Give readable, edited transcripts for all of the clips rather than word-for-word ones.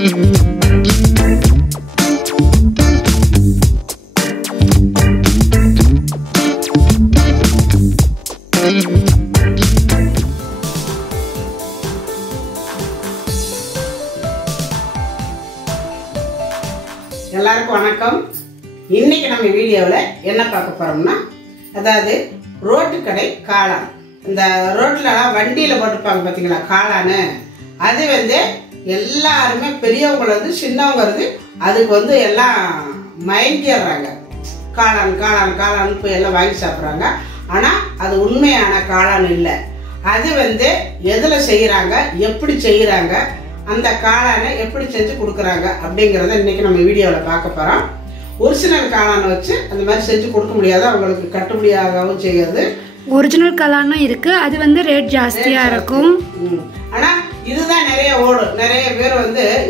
எல்லாருக்கும் வணக்கம். இன்னைக்கு நம்ம வீடியோவில் என்ன பார்க்க போறோம்னா, அதாவது ரோட்டு கடை காளான். இந்த ரோட்லலாம் வண்டியில் போட்டுருப்பாங்க பார்த்தீங்களா காளான்னு, அது எல்லாருமே பெரியவங்க சின்னவங்க அதுக்கு எல்லாம் மயங்கிடுறாங்க. காளான் காளான் காளான் போய் எல்லாம் வாங்கி சாப்பிட்றாங்க. ஆனால் அது உண்மையான காளான் இல்லை. அது எதில் செய்கிறாங்க, எப்படி செய்கிறாங்க, அந்த காளானை எப்படி செஞ்சு கொடுக்குறாங்க அப்படிங்கிறத இன்னைக்கு நம்ம வீடியோவில் பார்க்க போகிறோம். ஒரிஜினல் காளானை வச்சு அந்த மாதிரி செஞ்சு கொடுக்க முடியாது, அவங்களுக்கு கட்டுப்படியாகவும் செய்யாது. ஒரிஜினல் காளானும் இருக்கு, அது ரேட் ஜாஸ்தியா இருக்கும். ஆனா இதுதான் நிறைய ஓடும். நிறைய பேர்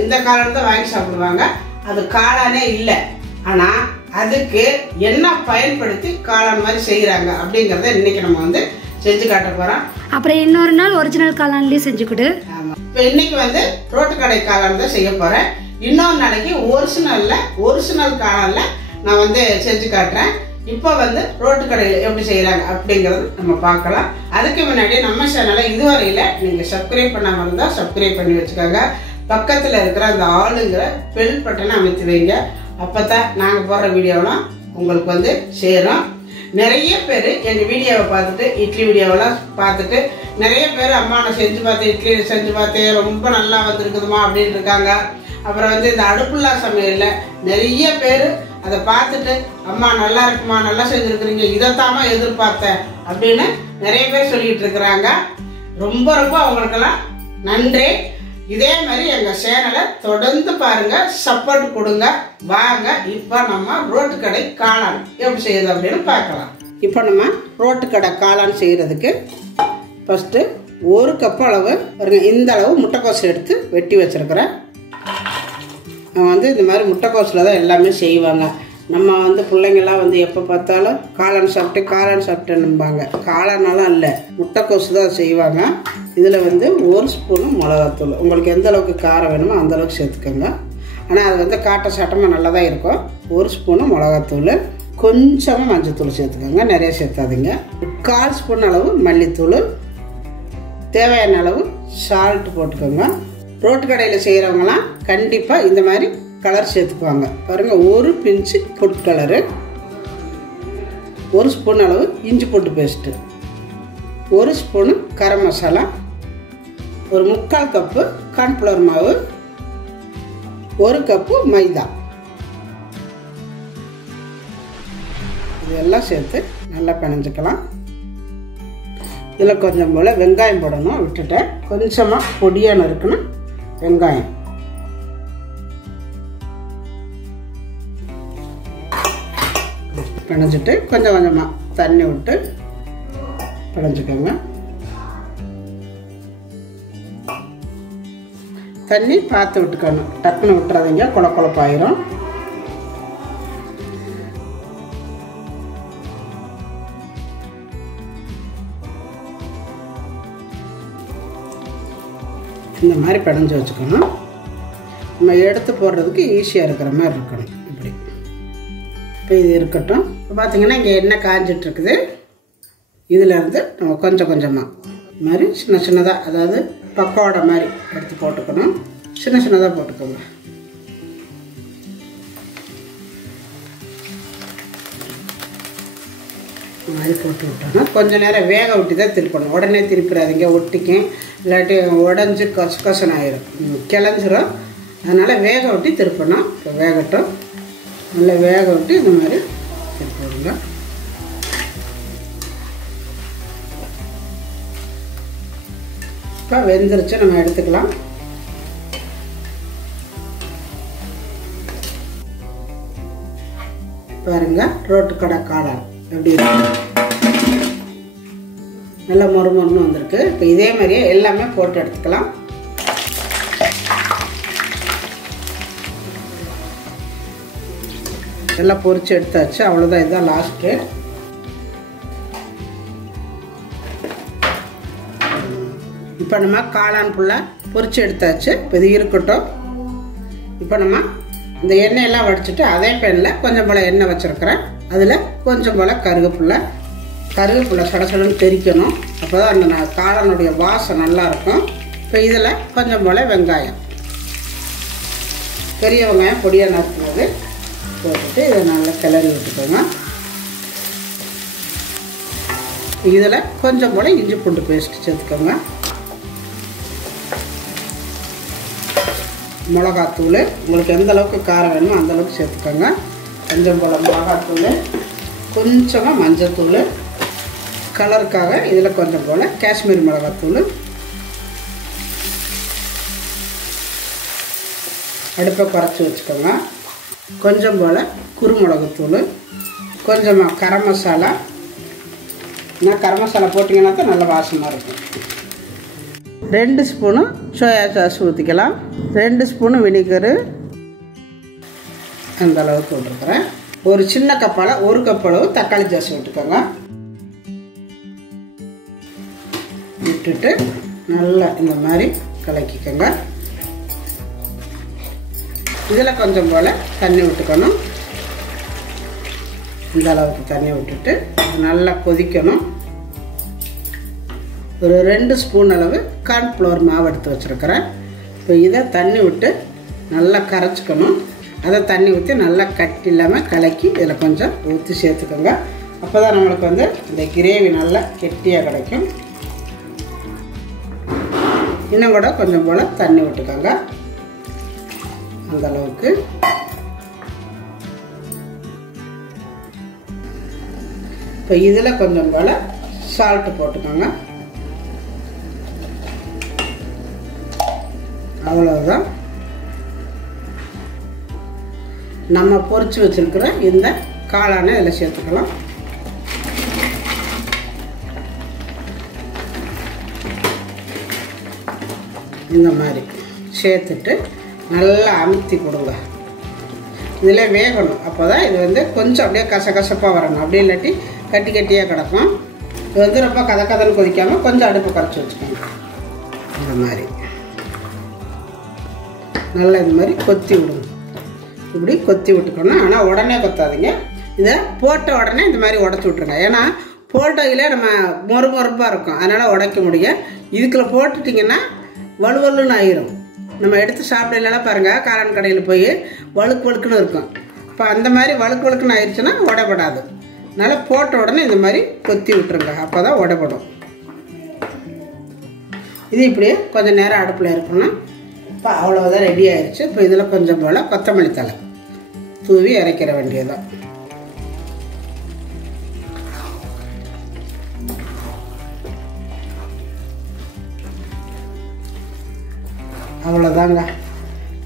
இந்த காளான் தான் வாங்கி சாப்பிடுவாங்க. அது காளானே இல்லை. ஆனா அதுக்கு என்ன பயன்படுத்தி காளான் மாதிரி செய்யறாங்க அப்படிங்கறத இன்னைக்கு நம்ம செஞ்சு காட்ட போறோம். அப்புறம் இன்னொரு நாள் ஒரிஜினல் காளான்லயே செஞ்சு கொடு. ஆமா, இப்ப இன்னைக்கு ரோட்டு கடை காளான் தான் செய்ய போறேன். இன்னொரு நாளைக்கு ஒரிஜினல் காளான்ல நான் செஞ்சு காட்டுறேன். இப்போ ரோட்டு கடையில் எப்படி செய்யறாங்க அப்படிங்கறது நம்ம பார்க்கலாம். அதுக்கு முன்னாடி நம்ம சேனலை இதுவரையில நீங்க சப்ஸ்கிரைப் பண்ணாம இருந்தா சப்ஸ்கிரைப் பண்ணி வச்சுக்கோங்க. பக்கத்துல இருக்கிற அந்த ஆளுங்கிற பெல் பட்டனை அமைத்து வைங்க. அப்பதான் நாங்க போடுற வீடியோலாம் உங்களுக்கு சேரும். நிறைய பேர் எங்க வீடியோவை பார்த்துட்டு, இட்லி வீடியோவெல்லாம் பார்த்துட்டு நிறைய பேர் அம்மா நான் செஞ்சு பார்த்தேன், இட்லி செஞ்சு பார்த்தேன், ரொம்ப நல்லா வந்திருக்குதுமா அப்படின்னு இருக்காங்க. அப்புறம் இந்த அடுப்புல்லா சமையல்ல நிறைய பேர் அதை பார்த்துட்டு அம்மா நல்லா இருக்குமா, நல்லா செஞ்சுருக்குறீங்க, இதைத்தாமா எதிர்பார்த்தேன் அப்படின்னு நிறைய பேர் சொல்லிட்டு இருக்கிறாங்க. ரொம்ப ரொம்ப அவங்களுக்கெல்லாம் நன்றி. இதே மாதிரி எங்க சேனலை தொடர்ந்து பாருங்க, சப்போர்ட் கொடுங்க. வாங்க இப்போ நம்ம ரோட்டு கடை காளான் எப்படி செய்யுது அப்படின்னு பார்க்கலாம். இப்போ நம்ம ரோட்டு கடை காளான் செய்யறதுக்கு ஃபர்ஸ்ட் 1 கப் அளவு இந்த அளவு முட்டைக்கோஸ் எடுத்து வெட்டி வச்சிருக்கிறேன். இந்த மாதிரி முட்டைக்கோஸில் தான் எல்லாமே செய்வாங்க. நம்ம பிள்ளைங்கள்லாம் எப்போ பார்த்தாலும் காளான் சாப்பிட்டேன்னுபாங்க. காளானெல்லாம் இல்லை, முட்டைக்கோஸ் தான் செய்வாங்க. இதில் 1 ஸ்பூனு மிளகாத்தூள், உங்களுக்கு எந்த அளவுக்கு காரம் வேணுமோ அந்த அளவுக்கு சேர்த்துக்கோங்க. ஆனால் அது காட்ட சாட்டமாக நல்லா தான் இருக்கும். 1 ஸ்பூனு மிளகாத்தூள், கொஞ்சமாக மஞ்சத்தூள் சேர்த்துக்கோங்க, நிறைய சேர்த்தாதீங்க. 1/4 ஸ்பூன் அளவு மல்லித்தூள், தேவையான அளவு சால்ட் போட்டுக்கோங்க. ரோட்டு கடையில் செய்கிறவங்களாம் கண்டிப்பாக இந்த மாதிரி கலர் சேர்த்துக்குவாங்க. பாருங்கள், 1 பிஞ்சு ஃபுட் கலரு, 1 ஸ்பூன் அளவு இஞ்சி பூண்டு பேஸ்ட்டு, 1 ஸ்பூனு கரம் மசாலா, ஒரு 3/4 கப்பு கார்ன்ஃப்ளவர் மாவு, 1 கப்பு மைதா, இதெல்லாம் சேர்த்து நல்லா பிணைஞ்சிக்கலாம். இதில் கொஞ்சம் போல் வெங்காயம் போடணும், விட்டுட்டேன். கொஞ்சமாக பொடியான இருக்குன்னு வெங்காயம், பிணைஞ்சிட்டு கொஞ்சம் கொஞ்சமாக தண்ணி விட்டு பிணைஞ்சிக்கோங்க. தண்ணி பார்த்து விட்டுக்கணும், டக்குன்னு விட்டுறாதீங்க, குழப்பாயிரும். இந்த மாதிரி பிணைஞ்சு வச்சுக்கணும். நம்ம எடுத்து போடுறதுக்கு ஈஸியாக இருக்கிற மாதிரி இருக்கணும். இப்படி இப்போ இது இருக்கட்டும். இப்போ பார்த்தீங்கன்னா இங்கே எண்ணெய் காஞ்சிட்ருக்குது. இதில் நம்ம கொஞ்சம் கொஞ்சமாக இது மாதிரி சின்ன சின்னதாக, அதாவது பக்கோடா மாதிரி எடுத்து போட்டுக்கணும். சின்ன சின்னதாக போட்டுக்கோங்க. இந்த மாதிரி போட்டு விட்டோன்னா கொஞ்சம் நேரம் வேக விட்டு தான் திருப்பணும். உடனே திருப்பிடாதீங்க, ஒட்டிக்கும், இல்லாட்டி உடஞ்சி கசகசன் ஆயிரும், கிளஞ்சிரும். அதனால் வேக விட்டு திருப்பணும். இப்போ வேகட்டும், நல்லா வேக விட்டு இந்த மாதிரி திருப்பிடுங்க. இப்போ வெந்துருச்சு, நம்ம எடுத்துக்கலாம். பாருங்க, ரோட்டு கடை காளான் எப்படி இருக்கு, நல்லா மொறுமொறுன்னு வந்திருக்கு. இப்போ இதே மாதிரியே எல்லாமே போட்டு எடுத்துக்கலாம். எல்லாம் பொரிச்சு எடுத்தாச்சு, அவ்வளோதான். இதுதான் லாஸ்ட்டு. இப்போ நம்ம காளான் ஃபுல்லாக பொரிச்சு எடுத்தாச்சு. இப்போ இது இருக்கட்டும். இப்போ நம்ம இந்த எண்ணெயெல்லாம் வடிச்சிட்டு அதே பேனில் கொஞ்சம் போல் எண்ணெய் வச்சுருக்கிறேன். அதில் கொஞ்சம் போல் கருவேப்பிலை சடசடன்னு தெரிக்கணும். அப்போ தான் அந்த காளானுடைய வாசம் நல்லாயிருக்கும். இப்போ இதில் கொஞ்சம் போல் வெங்காயம், பெரிய வெங்காயம் பொடியாக நறுக்குனது போட்டுட்டு இதை நல்லா கிளறி விட்டுக்கோங்க. இதில் கொஞ்சம் போல் இஞ்சி பூண்டு பேஸ்ட் சேர்த்துக்கோங்க. மிளகாத்தூள் உங்களுக்கு எந்த அளவுக்கு காரம் வேணுமோ அந்தளவுக்கு சேர்த்துக்கோங்க. கொஞ்சம் போல் மிளகாத்தூள், கொஞ்சமாக மஞ்சத்தூள், கலருக்காக இதில் கொஞ்சம் போல் காஷ்மீர் மிளகாத்தூள். அடுப்பை குறைச்சி வச்சுக்கோங்க. கொஞ்சம் போல் குருமிளகுத்தூள், கொஞ்சமாக கரம் மசாலா. நான் கரம் மசாலா போட்டிங்கன்னா தான் நல்ல வாசமாக இருக்கும். 2 ஸ்பூனு சோயா சாஸ் ஊற்றிக்கலாம். 2 ஸ்பூனு வினிகரு அந்த அளவுக்கு விட்டுருக்குறேன். ஒரு சின்ன கப்பால் 1 கப் அளவு தக்காளி ஜாஸ் விட்டுக்கோங்க. விட்டுட்டு நல்லா இந்த மாதிரி கலக்கிக்கோங்க. இதில் கொஞ்சம் போல் தண்ணி விட்டுக்கணும். இந்த அளவுக்கு தண்ணி விட்டுட்டு நல்லா கொதிக்கணும். ஒரு 2 ஸ்பூன் அளவு கார்ன்ஃப்ளவர் மாவு எடுத்து வச்சுருக்கிறேன். இப்போ இதை தண்ணி விட்டு நல்லா கரைச்சிக்கணும். அதை தண்ணி ஊற்றி நல்லா கட்டி இல்லாமல் கலக்கி இதில் கொஞ்சம் ஊற்றி சேர்த்துக்கோங்க. அப்போ தான் நம்மளுக்கு வந்து இந்த கிரேவி நல்லா கெட்டியாக கிடைக்கும். இன்னும் கூட கொஞ்சம் போல் தண்ணி விட்டுக்கோங்க. அந்தளவுக்கு. இப்போ இதில் கொஞ்சம் போல் சால்ட்டு போட்டுக்கோங்க. அவ்வளவுதான். நம்ம பொரிச்சு வச்சிருக்கிற இந்த காளானை இதில் சேர்த்துக்கலாம். இந்த மாதிரி சேர்த்துட்டு நல்லா அமுத்தி கொடுங்க. இதில் வேகணும். அப்போ தான் இது வந்து கொஞ்சம் அப்படியே கசகசப்பாக வரணும். அப்படி இல்லாட்டி கட்டி கட்டியாக கிடக்கும். இது வந்து ரொம்ப கதன்னு கொதிக்காமல் கொஞ்சம் அடுப்பு குறைச்சி வச்சுக்கோங்க. இந்த மாதிரி நல்லா இந்த மாதிரி கொத்தி விடுங்க. இப்படி கொத்தி விட்டுக்கணும். ஆனால் உடனே கொத்தாதீங்க. இதை போட்ட உடனே இந்த மாதிரி உடச்சி விட்ருங்க. ஏன்னா போட்டதில் நம்ம மொறுமொறுப்பாக இருக்கும், அதனால் உடைக்க முடியும். இதுக்குள்ள போட்டுட்டிங்கன்னா வலுவலுன்னு ஆயிரும். நம்ம எடுத்து சாப்பிடலாம் பாருங்கள், காளான் கடையில் போய் வழுக்கு வழுக்குன்னு இருக்கும். இப்போ அந்த மாதிரி வழுக்கு வழுக்குன்னு ஆயிடுச்சுன்னா உடைபடாது. அதனால் போட்ட உடனே இந்த மாதிரி கொத்தி விட்டுருங்க. அப்போ தான் உடைபடும். இது இப்படியே கொஞ்சம் நேரம் அடுப்பில் இருக்கணும். இப்போ அவ்வளோதான் ரெடி ஆயிடுச்சு. இப்போ இதில் கொஞ்சம் போல் கொத்தமல்லி தழை தூவி இறக்கிற வேண்டியதுதான். அவ்வளோதாங்க.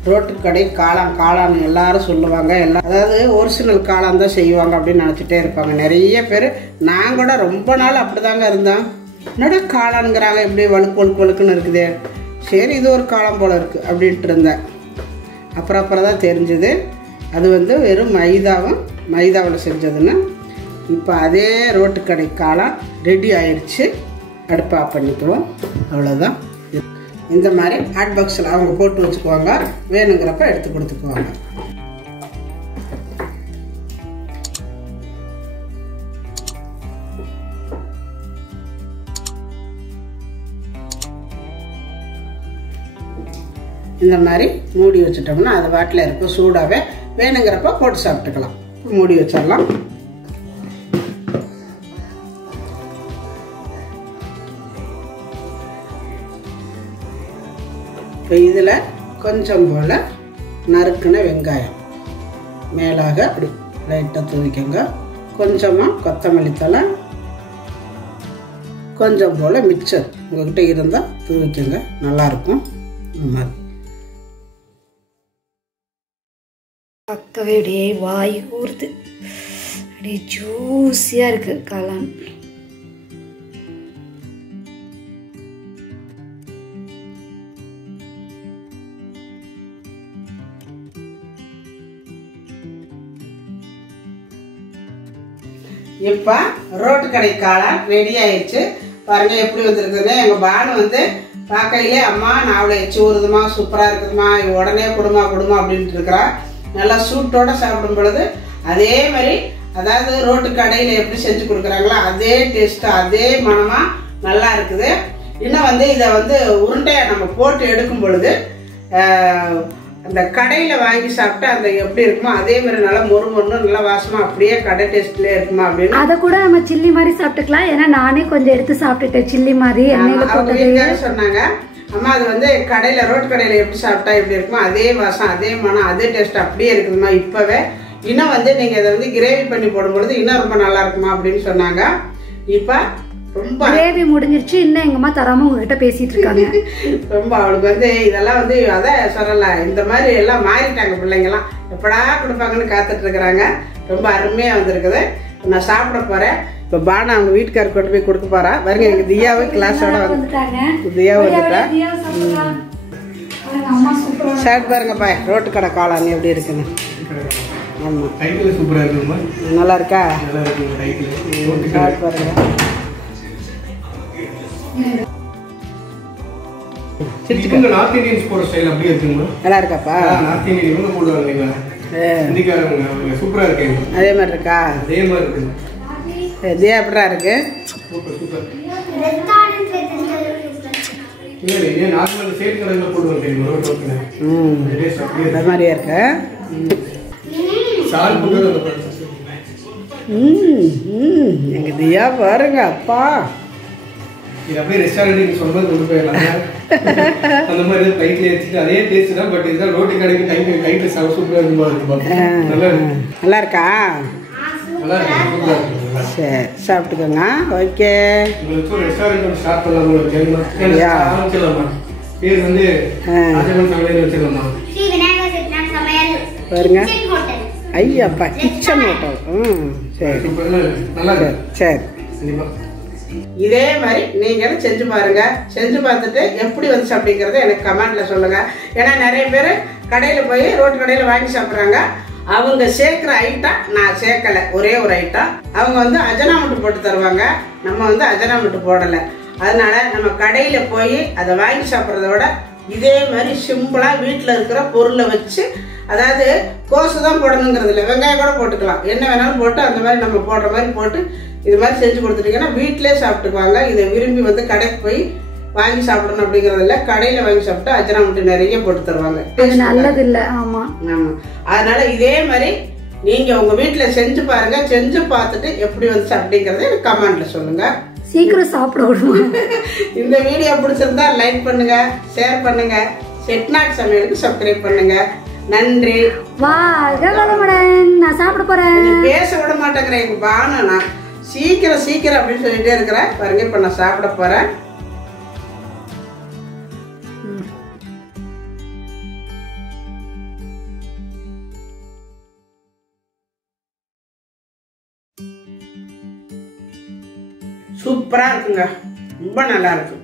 ரோட்டு கடை காளான் எல்லாரும் சொல்லுவாங்க. அதாவது ஒரிஜினல் காளான் தான் செய்வாங்க அப்படின்னு நினச்சிட்டே இருப்பாங்க நிறைய பேர். நான் கூட ரொம்ப நாள் அப்படி தாங்க இருந்தேன். என்னடா காளான்ங்கிறாங்க, எப்படி வழுக்கு வழுக்குன்னு இருக்குதே, சரி இது ஒரு காளான் போல் இருக்குது அப்படின்ட்டு இருந்தேன். அப்புறம் தான் தெரிஞ்சுது அது வந்து வெறும் மைதாவில் செஞ்சதுன்னு. இப்போ அதே ரோட்டு கடை காளான் ரெடி ஆயிடுச்சு. அடுப்பை ஆஃப் பண்ணிக்குவோம். அவ்வளோதான். இந்த மாதிரி ஹாட் பாக்ஸில் அவங்க போட்டு வச்சுக்குவாங்க. வேணுங்கிறப்ப எடுத்து கொடுத்துக்குவாங்க. இந்த மாதிரி மூடி வச்சுட்டோம்னா அது வாட்டில் இருக்கும். சூடாகவே வேணுங்கிறப்ப போட்டு சாப்பிட்டுக்கலாம். மூடி வச்சிடலாம். இப்போ இதில் கொஞ்சம் போல் நறுக்குன வெங்காயம் மேலாக அப்படி லைட்டாக தூவிக்கோங்க. கொஞ்சமாக கொத்தமல்லி தழை, கொஞ்சம் போல் மிக்சர் உங்கள்கிட்ட இருந்தால் தூவிக்கோங்க, நல்லாயிருக்கும். இந்த மாதிரி பார்க்கவே அப்படியே வாய் ஊறுது. அப்படியே ஜூஸியாக இருக்குது காளான். இப்போ ரோட்டு கடை காளான் ரெடி ஆயிடுச்சு. பாருங்க எப்படி வந்துருக்குதுன்னு. எங்கள் பானு வந்து பார்க்கையிலே அம்மா நான் அவளை எச்சு ஊறுதுமா, சூப்பராக இருக்குதுமா, உடனே கொடுமா அப்படின்ட்டு இருக்கிறா. நல்லா சூட்டோட சாப்பிடும் பொழுது அதே மாதிரி, அதாவது ரோட்டு கடையில் எப்படி செஞ்சு கொடுக்குறாங்களோ அதே டேஸ்ட்டு அதே மனமாக நல்லா இருக்குது. இன்னும் வந்து இதை வந்து உருண்டையாக நம்ம போட்டு எடுக்கும் பொழுது அந்த கடையில் வாங்கி சாப்பிட்டா அந்த எப்படி இருக்குமோ அதே மாதிரி நல்லா மொறு நல்லா வாசமா அப்படியே கடை டேஸ்ட்லேயே இருக்குமா அப்படின்னு. அதை கூட நம்ம சில்லி மாதிரி சாப்பிட்டுக்கலாம். ஏன்னா நானே கொஞ்சம் எடுத்து சாப்பிட்டுட்டேன் சில்லி மாதிரி. அவங்க சொன்னாங்க, அம்மா அது வந்து கடையில் ரோட்டு கடையில் எப்படி சாப்பிட்டா எப்படி இருக்குமோ அதே வாசம் அதே மனம் அதே டேஸ்ட் அப்படியே இருக்குதுமா இப்போவே. இன்னும் வந்து நீங்கள் இதை வந்து கிரேவி பண்ணி போடும்பொழுது இன்னும் ரொம்ப நல்லா இருக்குமா அப்படின்னு சொன்னாங்க. இப்போ ரொம்ப கிரேவி முடிஞ்சிருச்சு, இன்னும் எங்கம்மா தராம உங்ககிட்ட பேசிட்டு இருக்காங்க. ரொம்ப அவளுக்கு வந்து இதெல்லாம் வந்து அதான் சொல்லலாம், இந்த மாதிரி எல்லாம் மாறிட்டாங்க பிள்ளைங்கலாம், எப்படா கொடுப்பாங்கன்னு காத்துட்டு இருக்கிறாங்க. ரொம்ப அருமையாக வந்திருக்குது. நான் சாப்பிட போகிறேன். இப்போ பானா அவங்க வீட்டுக்காரர் கொண்டு போய் கொடுக்க போறா. பாருங்க எங்க தியாவும் கிளாஸோட வந்துட்டாங்க. தியாவும் வந்துட்டா. ஷர்ட் பாருங்கப்பா, ரோட்டு கடை காளான் எப்படி இருக்குன்னு. ஆமாம், டைட்டில் சூப்பராக இருக்குமா, நல்லா இருக்கா? நல்லா இருக்குங்க டைட்டில். ஷர்ட் பாருங்க. நார்த் இந்தியன்ஸ் போற ஸ்டைல் அப்படியே இருக்குமா, நல்லா இருக்காப்பா? நார்த் இந்தியன் இவங்க போடுவாங்க இல்லைங்களா, ஹிந்திக்காரங்க, சூப்பராக இருக்கேன். அதே மாதிரி இருக்கா? அதே மாதிரி இருக்கு. தியா எப்படா இருக்கு? Super super. இல்ல நார்மல் சேல் கடையில போடுவாங்க தெரியுமா, ரோட்ல. அந்த மாதிரியா இருக்கு. சால் போடுறது. எங்க தியா பாருங்க, அப்பா இது அப்படியே ரெஸ்டாரண்ட் சொல்றது கொண்டு போயிடலாம். அந்த மாதிரி டைட்ல வச்சுட்டு அதே டேஸ்ட் தான். பட் இதுதான் ரோட்டு கடைக்கு டைட்ல சாப்பிட சூப்பரா இருக்கும். நல்லா இருக்கா? நல்லா இருக்கு. சரி சாப்பிட்டுக்கோங்க. ஓகே, உங்களுக்கு ரெஸ்டாரண்ட் ஸ்டார்ட் பண்ணலாமா? பேர் வந்து ராஜமணிசமையல் வச்சிடலாமா? பாருங்க, ஐயாப்பா கிச்சன் ஹோட்டல். சரி நல்லா இருக்கு. சரி, இதே மாதிரி நீங்களும் செஞ்சு பாருங்க. செஞ்சு பார்த்துட்டு எப்படி வந்துச்சு அப்படிங்கறத எனக்கு கமெண்ட்ல சொல்லுங்க. ஏன்னா நிறைய பேர் கடையில் போய் ரோட்டு கடையில் வாங்கி சாப்பிட்றாங்க. அவங்க சேர்க்குற ஐட்டம் நான் சேர்க்கலை, ஒரே ஒரு ஐட்டம். அவங்க வந்து அஜினோமோட்டோ போட்டு தருவாங்க, நம்ம வந்து அஜினோமோட்டோ போடலை. அதனால நம்ம கடையில் போய் அதை வாங்கி சாப்பிட்றத விட இதே மாதிரி சிம்பிளாக வீட்டில் இருக்கிற பொருளை வச்சு, அதாவது கோசு தான் போடணுங்கிறது இல்லை, வெங்காயம் கூட போட்டுக்கலாம், என்ன வேணாலும் போட்டு அந்த மாதிரி நம்ம போடுற மாதிரி போட்டு இது மாதிரி செஞ்சு கொடுத்துட்டீங்கன்னா வீட்டிலே சாப்பிட்டுக்குவாங்க. இதை விரும்பி வந்து கடைக்கு போய் வாங்கி சாப்பிடணும் அப்படிங்கறது இல்ல, கடையில வாங்கி சாப்பிட்டா அஜினோமோட்டோ நிறைய போட்டு தருவாங்க, நல்லது இல்ல. ஆமா ஆமா. அதனால இதே மாதிரி நீங்க உங்க வீட்டுல செஞ்சு பாருங்க. செஞ்சு பார்த்துட்டு எப்படி வந்துச்சு அப்படிங்கறத எனக்கு கமெண்ட்ல சொல்லுங்க. சீக்கிரம் சாப்பிடுவோம். இந்த வீடியோ பிடிச்சிருந்தா லைக் பண்ணுங்க, ஷேர் பண்ணுங்க, செட்நாட் சமையலுக்கு சப்ஸ்கிரைப் பண்ணுங்க. நன்றி. வாழ்க வளமுடன். நான் சாப்பிட போறேன். பேச விட மாட்டேங்கிறேன் எங்க பானு. நான் சீக்கிரம் சீக்கிரம் அப்படின்னு சொல்லிட்டே இருக்கிறேன். பாருங்க, இப்ப நான் சாப்பிட போறேன். சூப்பரா இருக்குங்க, ரொம்ப நல்லா இருக்கு.